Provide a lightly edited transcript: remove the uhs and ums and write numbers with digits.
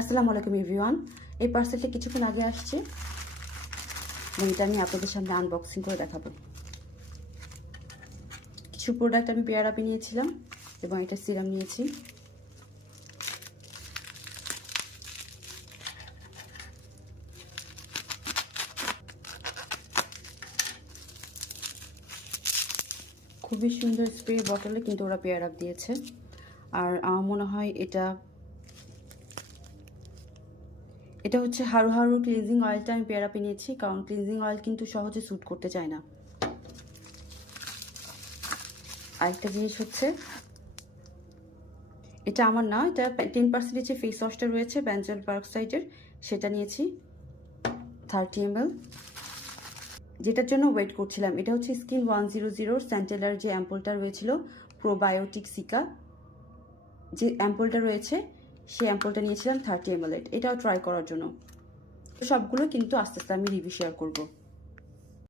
আসসালামু আলাইকুম এভরিওয়ান। এই পার্সেলটা কিছুক্ষণ আগে আসছে এবং এটা আমি আপনাদের সামনে আনবক্সিং করে দেখাবো। কিছু প্রোডাক্ট আমি পেয়ার আপে নিয়েছিলাম এবং এটা সিরাম নিয়েছি। খুবই সুন্দর স্প্রে বটলে কিন্তু ওরা পেয়ার আপ দিয়েছে। আর আমার মনে হয় এটা হচ্ছে হারু হারু ক্লিনজিং অয়েলটা আমি পেয়ার আপে নিয়েছি, কারণ ক্লিনজিং অয়েল কিন্তু সহজে স্যুট করতে চায় না। আরেকটা জিনিস হচ্ছে, এটা আমার না, এটা 10% যে ফেস ওয়াশটা রয়েছে বেঞ্জল পারক্সাইডের, সেটা নিয়েছি 30 ml, যেটার জন্য ওয়েট করছিলাম। এটা হচ্ছে স্কিন 100 স্যান্টেলার যে অ্যাম্পলটা রয়েছিল প্রোবায়োটিক সিকা, যে অ্যাম্পলটা রয়েছে সেই অ্যাম্পলটা নিয়েছিলাম 30 ml। এটাও ট্রাই করার জন্য। সবগুলো কিন্তু আস্তে আস্তে আমি রিভিউ শেয়ার করবো।